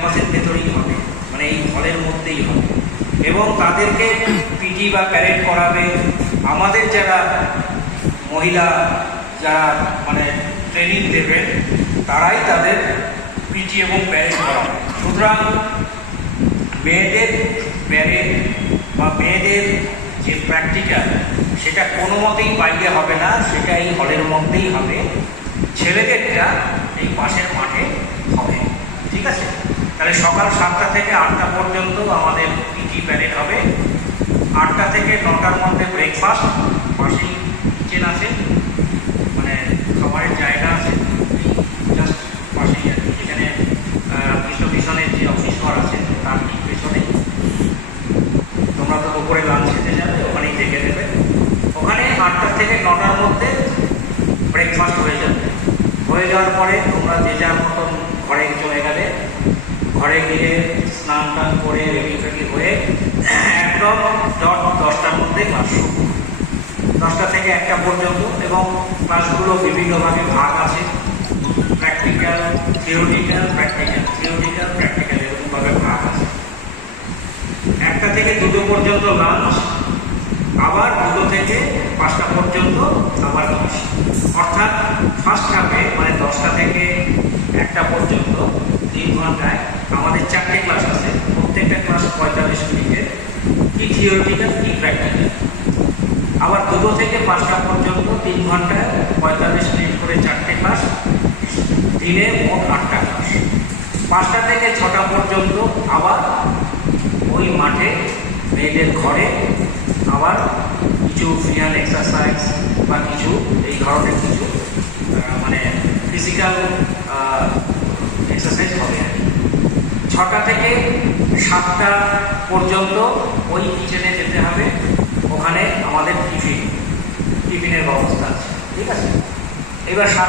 ক্যাম্পাসের ভেতরেই হবে মানে এই হলের মধ্যেই হবে। এবং তাদেরকে পিটি বা প্যারেড করাবে। আমাদের যারা মহিলা, যারা মানে ট্রেনিং দেবেন তারাই তাদের পিটি এবং প্যারেড করাবে। সুতরাং মেয়েদের প্যারেড বা মেয়েদের যে প্র্যাকটিক্যাল সেটা কোনো মতেই বাইরে হবে না, সেটা এই হলের মধ্যেই হবে। ছেলেদেরটা এই পাশের মাঠে তাহলে সকাল সাতটা থেকে আটটা পর্যন্ত আমাদের পিটি প্যারেড হবে। আটটা থেকে নটার মধ্যে ব্রেকফাস্ট পাশেই কিচেন আছে মানে খাবারের জায়গা আছে জাস্ট পাশেই আর কি। যেখানে আহ, কৃষ্ণ মিশনের যে অফিস ঘর আছে তার ঠিক পেছনে। তোমরা তো উপরে লাঞ্চ খেতে যাবে ওখানেই দেখে নেবে। ওখানে আটটা থেকে নটার মধ্যে ব্রেকফাস্ট হয়ে যাবে। হয়ে যাওয়ার পরে তোমরা যে যার মতন ঘরে চলে গেলে ঘরে গিয়ে স্নান টান করে রেডি ফেডি হয়ে একদম ডট দশটার মধ্যে ক্লাস দশটা থেকে একটা পর্যন্ত এবং ক্লাসগুলো বিভিন্নভাবে ভাগ আছে। Practical theoretical practical theoretical practical এরকমভাবে ভাগ আছে। একটা থেকে দুটো পর্যন্ত লাঞ্চ আবার দুটো থেকে পাঁচটা পর্যন্ত আবার ক্লাস অর্থাৎ ফার্স্ট হাফে মানে দশটা থেকে একটা পর্যন্ত তিন ঘন্টায় আমাদের চারটে ক্লাস আছে, প্রত্যেকটা ক্লাস পঁয়তাল্লিশ মিনিটের কি থিওরিটিক্যাল কি প্র্যাকটিক্যাল আবার দুটো থেকে পাঁচটা পর্যন্ত তিন ঘন্টায় পঁয়তাল্লিশ মিনিট করে চারটে ক্লাস দিনে মোট আটটা ক্লাস পাঁচটা থেকে ছটা পর্যন্ত আবার ওই মাঠে, মেয়েদের ঘরে আবার কিছু ফিয়াল এক্সারসাইজ বা কিছু, এই ধরনের কিছু মানে ফিজিক্যাল এক্সারসাইজ হবে আর কি। ছটা থেকে সাতটা পর্যন্ত ওই কিচেনে যেতে হবে। ওখানে আমাদের টিফিন, টিফিনের ব্যবস্থা আছে। ঠিক আছে? এবার সাত